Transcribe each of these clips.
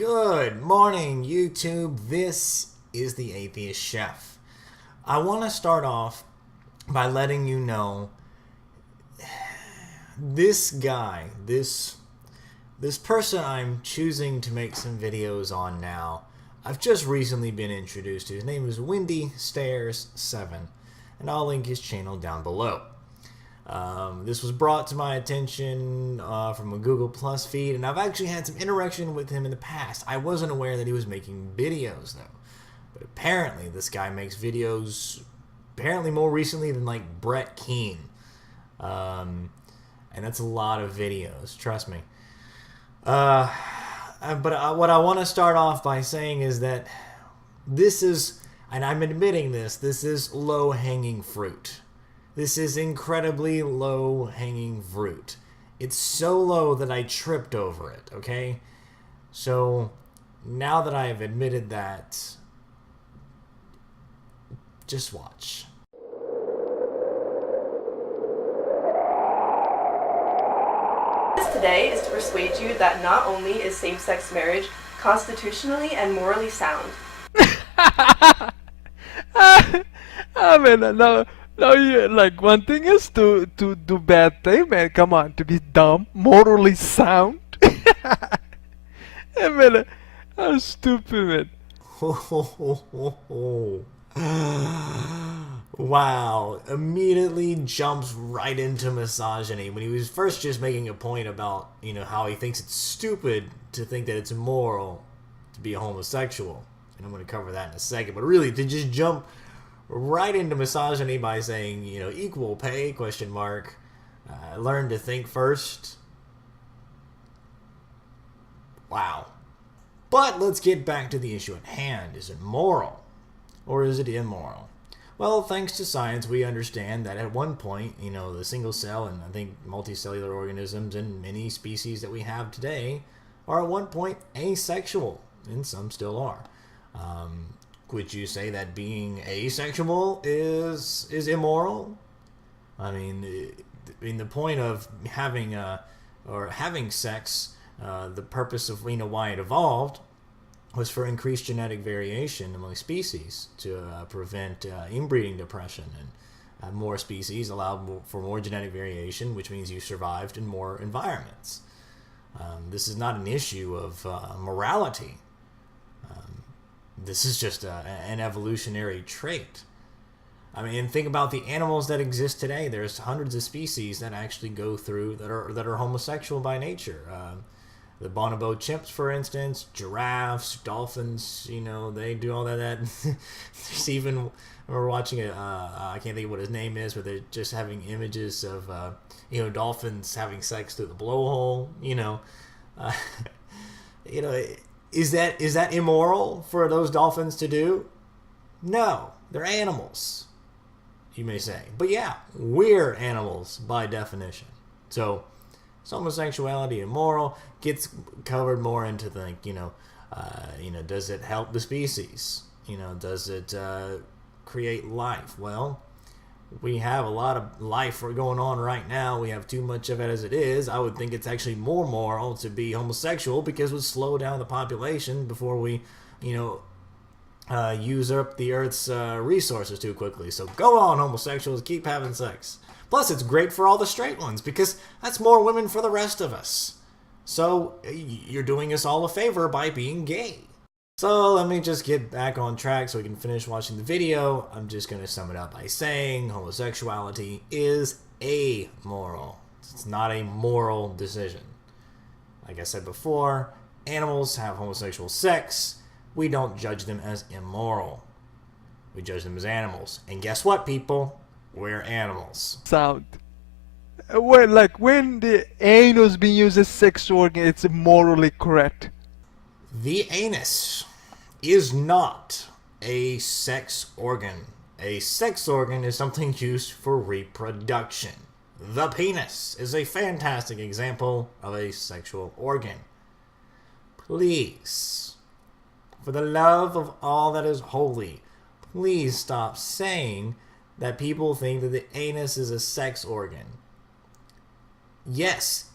Good morning, YouTube. This is the Atheist Chef. I want to start off by letting you know this guy, this person I'm choosing to make some videos on now, I've just recently been introduced to. His name is Windystairs7, and I'll link his channel down below. This was brought to my attention from a Google Plus feed, and I've actually had some interaction with him in the past. I wasn't aware that he was making videos, though. But apparently, this guy makes videos, apparently more recently than, like, Brett Keane. And that's a lot of videos, trust me. But what I want to start off by saying is that this is, and I'm admitting this is low-hanging fruit. This is incredibly low-hanging fruit. It's so low that I tripped over it, okay? So, now that I have admitted that, just watch. Today is to persuade you that not only is same-sex marriage constitutionally and morally sound. I mean, no, like, one thing is to do bad thing, man. Come on, to be dumb, morally sound. I mean, how stupid, man. Wow, immediately jumps right into misogyny when he was first just making a point about, you know, how he thinks it's stupid to think that it's immoral to be a homosexual. And I'm going to cover that in a second, but really to just jump right into misogyny by saying, you know, equal pay, question mark, learn to think first. Wow. But let's get back to the issue at hand. Is it moral or is it immoral? Well, thanks to science, we understand that at one point, you know, the single cell and I think multicellular organisms and many species that we have today are at one point asexual, and some still are. Would you say that being asexual is immoral? I mean, the point of having sex, the purpose of, you know, why it evolved was for increased genetic variation among species to prevent inbreeding depression, and more species allowed for more genetic variation, which means you survived in more environments. This is not an issue of morality. This is just an evolutionary trait. I mean, think about the animals that exist today. There's hundreds of species that actually go through that are homosexual by nature. The bonobo chimps, for instance, giraffes, dolphins, you know, they do all that. There's even, we're watching I can't think of what his name is, but they're just having images of, you know, dolphins having sex through the blowhole, you know. You know, is that immoral for those dolphins to do? No, they're animals, you may say. But yeah, we're animals by definition. So, homosexuality immoral gets covered more into the, you know, does it help the species? You know, does it create life? Well, we have a lot of life going on right now. We have too much of it as it is. I would think it's actually more moral to be homosexual because it would slow down the population before we, you know, use up the Earth's resources too quickly. So go on, homosexuals, keep having sex. Plus, it's great for all the straight ones because that's more women for the rest of us. So you're doing us all a favor by being gay. So let me just get back on track so we can finish watching the video. I'm just going to sum it up by saying homosexuality is amoral. It's not a moral decision. Like I said before, animals have homosexual sex. We don't judge them as immoral. We judge them as animals. And guess what, people? We're animals. Sound. Well, like, when the anus being used as sex organ, it's morally correct. The anus is not a sex organ. A sex organ is something used for reproduction. The penis is a fantastic example of a sexual organ. Please, for the love of all that is holy, please stop saying that people think that the anus is a sex organ. Yes,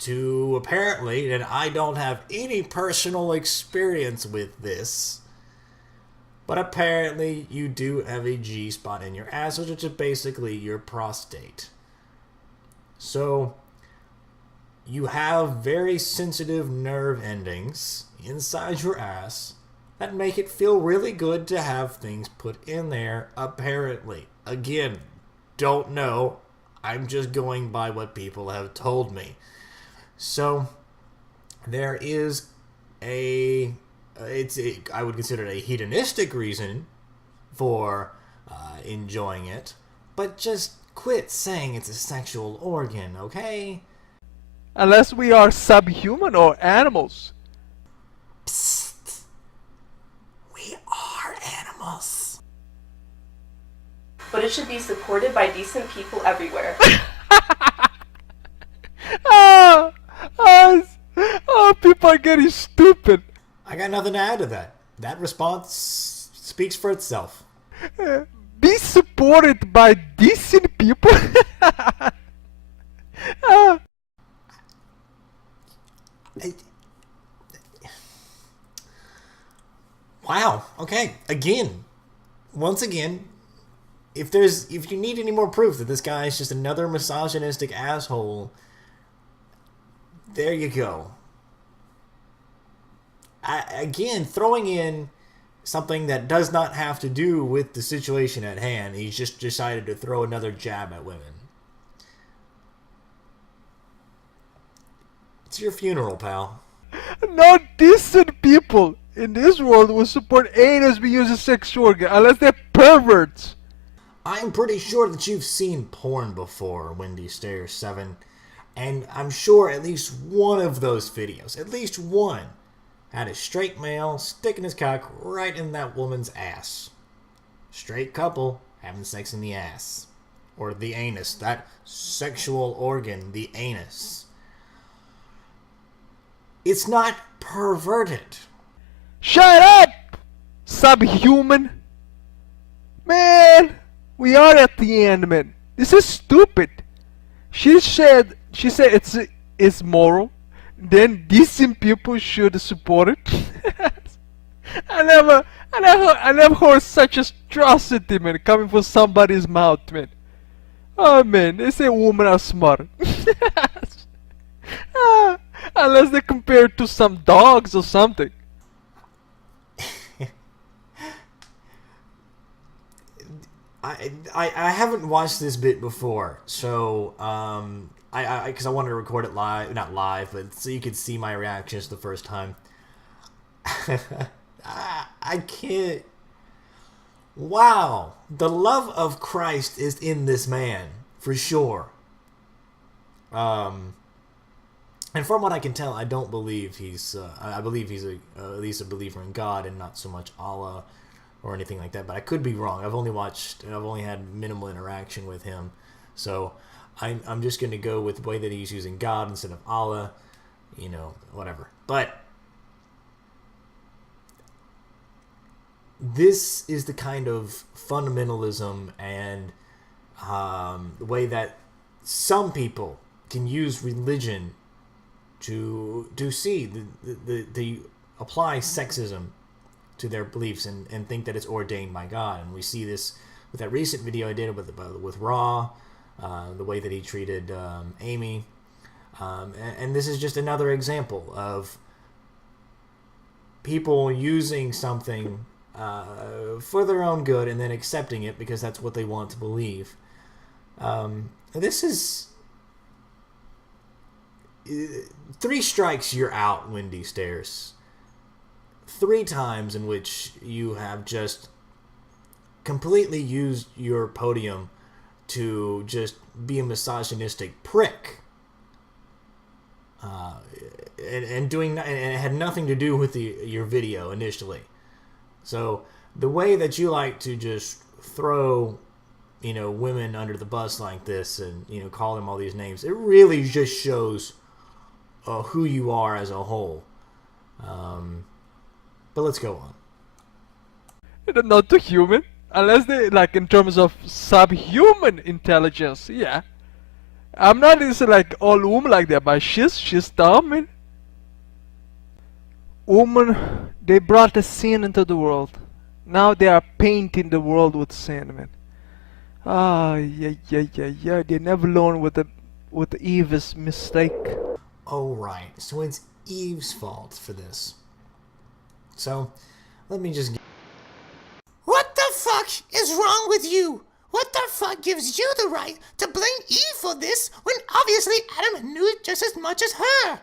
to apparently, and I don't have any personal experience with this, but apparently you do have a G-spot in your ass, which is basically your prostate. So you have very sensitive nerve endings inside your ass that make it feel really good to have things put in there, apparently. Again, don't know. I'm just going by what people have told me. So there is I would consider it a hedonistic reason for enjoying it, but just quit saying it's a sexual organ, okay? Unless we are subhuman or animals. Psst. We are animals. But it should be supported by decent people everywhere. People are getting stupid. I got nothing to add to that. That response speaks for itself. Be supported by decent people. Wow. Okay. Once again, if you need any more proof that this guy is just another misogynistic asshole, there you go. Again, throwing in something that does not have to do with the situation at hand. He's just decided to throw another jab at women. It's your funeral, pal. No decent people in this world will support anus being used as sex organ unless they're perverts. I'm pretty sure that you've seen porn before, Windystairs7, and I'm sure at least one of those videos, at least one, had a straight male sticking his cock right in that woman's ass. Straight couple having sex in the ass. Or the anus, that sexual organ, the anus. It's not perverted. Shut up, subhuman. Man, we are at the end, man. This is stupid. She said it's moral. Then decent people should support it. I never heard such atrocity, man, coming from somebody's mouth, man. Oh man, they say women are smart. Unless they compare it to some dogs or something. I haven't watched this bit before, so because I wanted to record it live, not live, but so you could see my reactions the first time. I can't. Wow, the love of Christ is in this man for sure. And from what I can tell, I don't believe he's. I believe he's at least a believer in God and not so much Allah or anything like that. But I could be wrong. I've only had minimal interaction with him, so I'm just going to go with the way that he's using God instead of Allah. You know, whatever. But this is the kind of fundamentalism and the way that some people can use religion to apply sexism to their beliefs and think that it's ordained by God. And we see this with that recent video I did with Raw, the way that he treated Amy. And this is just another example of people using something for their own good and then accepting it because that's what they want to believe. This is 3 strikes, you're out, Windystairs. 3 times in which you have just completely used your podium to just be a misogynistic prick. And it had nothing to do with your video initially. So the way that you like to just throw, women under the bus like this and, call them all these names, it really just shows who you are as a whole. But let's go on. They're not too human. Unless they, in terms of subhuman intelligence, yeah. I'm not just like all women like that, but she's dumb, man. Women, they brought the sin into the world. Now they are painting the world with sin, man. Ah, yeah. They never learn with the Eve's mistake. Oh, right. So it's Eve's fault for this. So, let me just... What the fuck is wrong with you? What the fuck gives you the right to blame Eve for this when obviously Adam knew it just as much as her?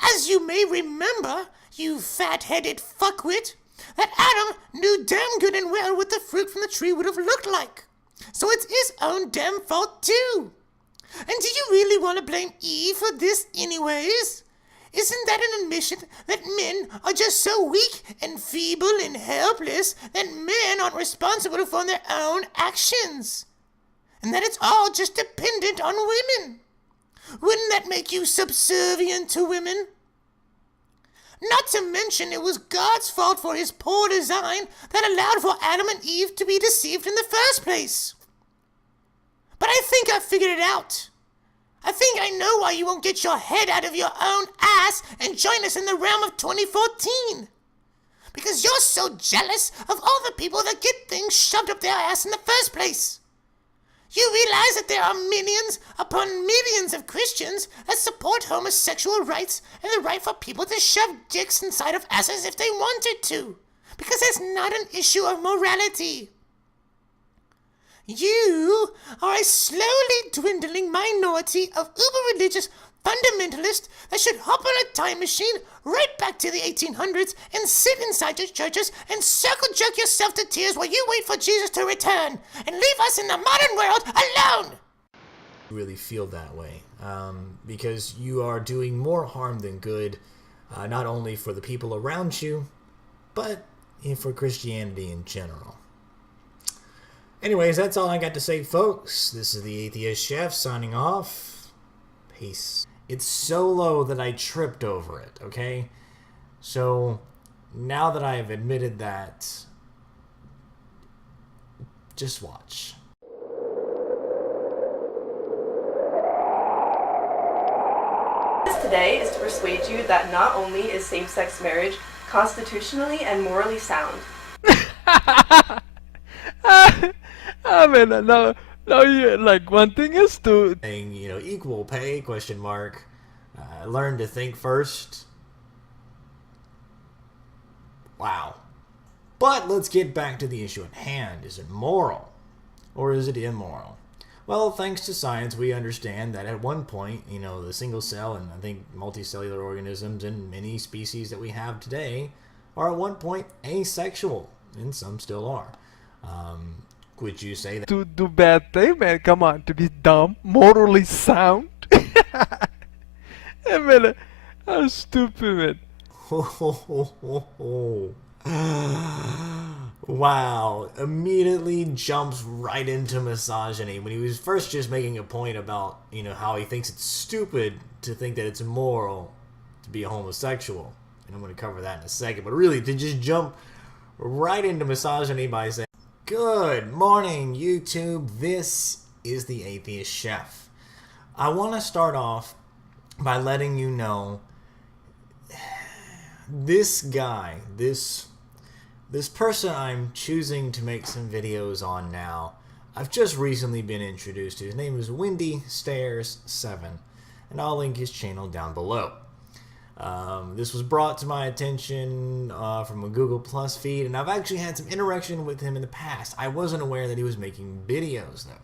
As you may remember, you fat-headed fuckwit, that Adam knew damn good and well what the fruit from the tree would have looked like. So it's his own damn fault too. And do you really want to blame Eve for this anyways? Isn't that an admission that men are just so weak and feeble and helpless that men aren't responsible for their own actions? And that it's all just dependent on women? Wouldn't that make you subservient to women? Not to mention it was God's fault for his poor design that allowed for Adam and Eve to be deceived in the first place. But I think I figured it out. I think I know why you won't get your head out of your own ass and join us in the realm of 2014. Because you're so jealous of all the people that get things shoved up their ass in the first place. You realize that there are millions upon millions of Christians that support homosexual rights and the right for people to shove dicks inside of asses if they wanted to. Because it's not an issue of morality. You are a slowly dwindling minority of uber-religious fundamentalists that should hop on a time machine right back to the 1800s and sit inside your churches and circle jerk yourself to tears while you wait for Jesus to return and leave us in the modern world alone. Really feel that way because you are doing more harm than good, not only for the people around you, but for Christianity in general. Anyways, that's all I got to say, folks. This is the Atheist Chef signing off. Peace. It's so low that I tripped over it, okay? So, now that I have admitted that, just watch. Today is to persuade you that not only is same-sex marriage constitutionally and morally sound. I mean, no, like one thing is to Saying, equal pay, question mark. Learn to think first. Wow. But let's get back to the issue at hand. Is it moral? Or is it immoral? Well, thanks to science, we understand that at one point, the single cell and I think multicellular organisms and many species that we have today are at one point asexual, and some still are. Would you say that? to do bad thing, man. Come on, to be dumb, morally sound. I mean, how stupid, man. Wow, immediately jumps right into misogyny when he was first just making a point about, how he thinks it's stupid to think that it's immoral to be a homosexual. And I'm going to cover that in a second. But really, to just jump right into misogyny by saying, good morning, YouTube. This is the Atheist Chef. I want to start off by letting you know this guy, this person I'm choosing to make some videos on now, I've just recently been introduced to. His name is Windystairs7, and I'll link his channel down below. This was brought to my attention from a Google Plus feed, and I've actually had some interaction with him in the past. I wasn't aware that he was making videos, though.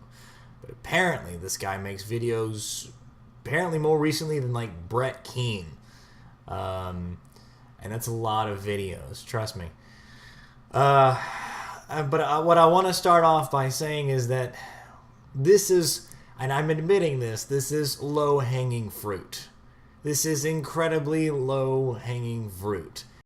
But apparently, this guy makes videos, apparently more recently than, like, Brett Keane. And that's a lot of videos, trust me. But what I want to start off by saying is that this is, and I'm admitting this is low-hanging fruit. This is incredibly low-hanging fruit.